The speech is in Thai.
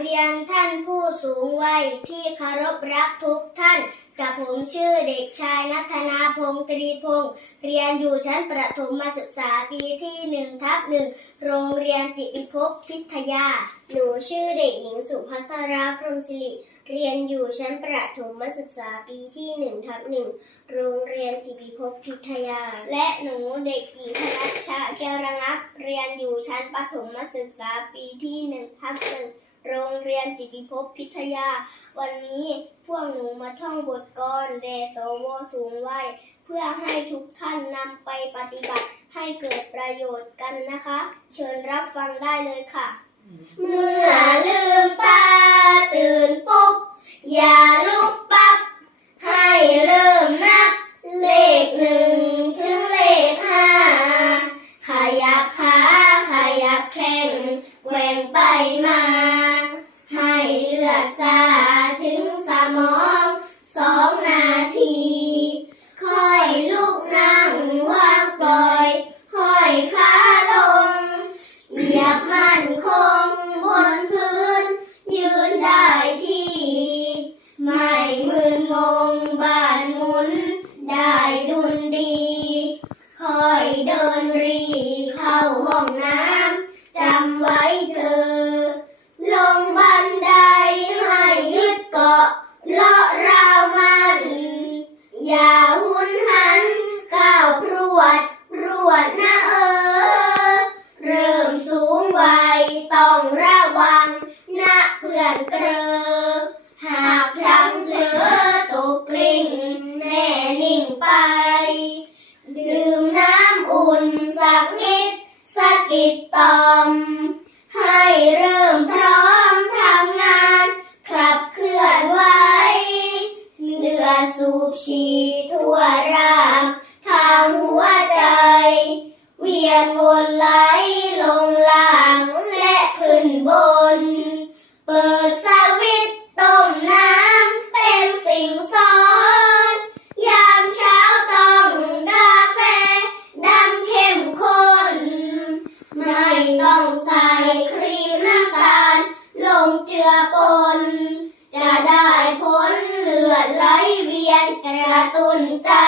เรียนท่านผู้สูงวัยที่เคารพรักทุกท่าน กับผมชื่อเด็กชายนัทนาพงศ์ตรีพงศ์เรียนอยู่ชั้นประถมมาศึกษาปีที่หนึ่งทับหนึ่งโรงเรียนจิติภพพิทยา หนูชื่อเด็กหญิงสุภัสราพรมศิริเรียนอยู่ชั้นประถมมาศึกษาปีที่หนึ่งทับหนึ่งโรงเรียนจิติภพพิทยา และหนูเด็กหญิงธนัชชาแก้วระงับ เรียนอยู่ชั้นประถมมาศึกษาปีที่หนึ่งทับหนึ่ง โรงเรียนจิตวิภพพิทยา วันนี้พวกหนูมาท่องบทกรเดโสวสูงไว้ เพื่อให้ทุกท่านนำไปปฏิบัติให้เกิดประโยชน์กันนะคะ เชิญรับฟังได้เลยค่ะ เมื่อลืมตาตื่นปุ๊บ อย่าลุกปั๊บ ให้เริ่มนับ เลขหนึ่งถึงเลขห้าขยับขาขยับแข้ง ถึงสมองสองนาทีคอยลุกนั่งวางปล่อยห้อยขาลง เหยียบมั่นคงบนพื้น ยืนได้ทีไม่มึนงงบานหมุน ได้ดุนดีคอยเดินรีเข้าห้องน้ำจำไว้เธอ Yeah. สุขชีทั่วร่างทางหัวใจ เวียนวนไหลลงล่างและขึ้นบน เปิดสวิตต้มน้ำเป็นสิ่งสอน ยามเช้าต้องกาแฟดำเข้มข้น ไม่ต้องใส preguntar.